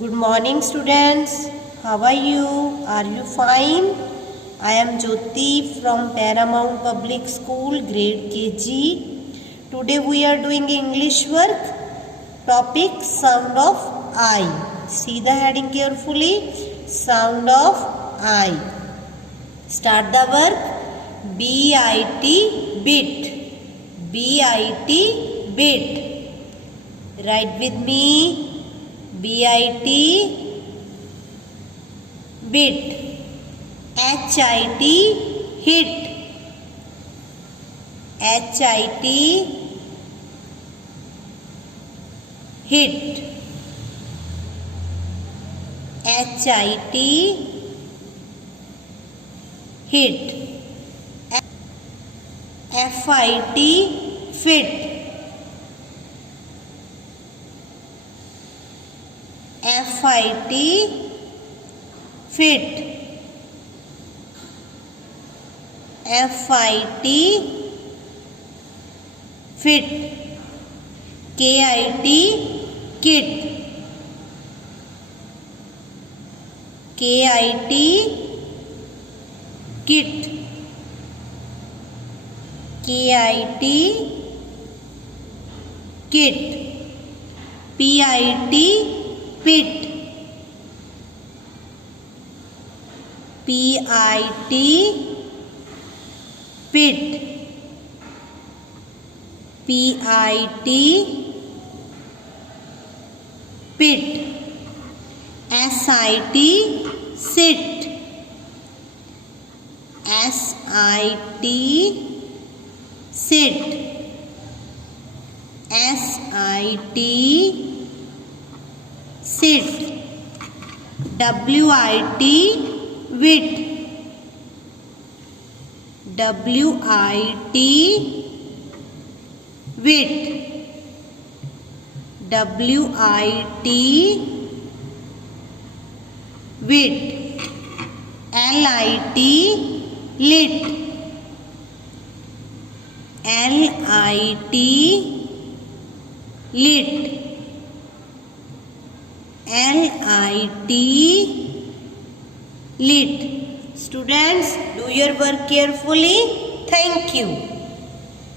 Good morning, students. How are you? Are you fine? I am Jyoti from Paramount Public School, grade KG. Today we are doing English work. Topic sound of I. See the heading carefully. Sound of I. Start the work. B-I-T, bit. B-I-T, bit. Write with me. B-I-T, bit. H-I-T, hit. H-I-T, hit. H-I-T, hit. F-I-T, fit. F-I-T, fit. F-I-T, fit. K-I-T, kit. K-I-T, kit. K-I-T, kit. P-I-T, pit. P-I-T, pit. P-I-T, pit. S-I-T, sit. S-I-T, sit. S-I-T, sit. W-I-T, wit. W-I-T, wit. W-I-T, wit. L-I-T, lit. L-I-T, lit. L-I-T, lit. Students, do your work carefully. Thank you.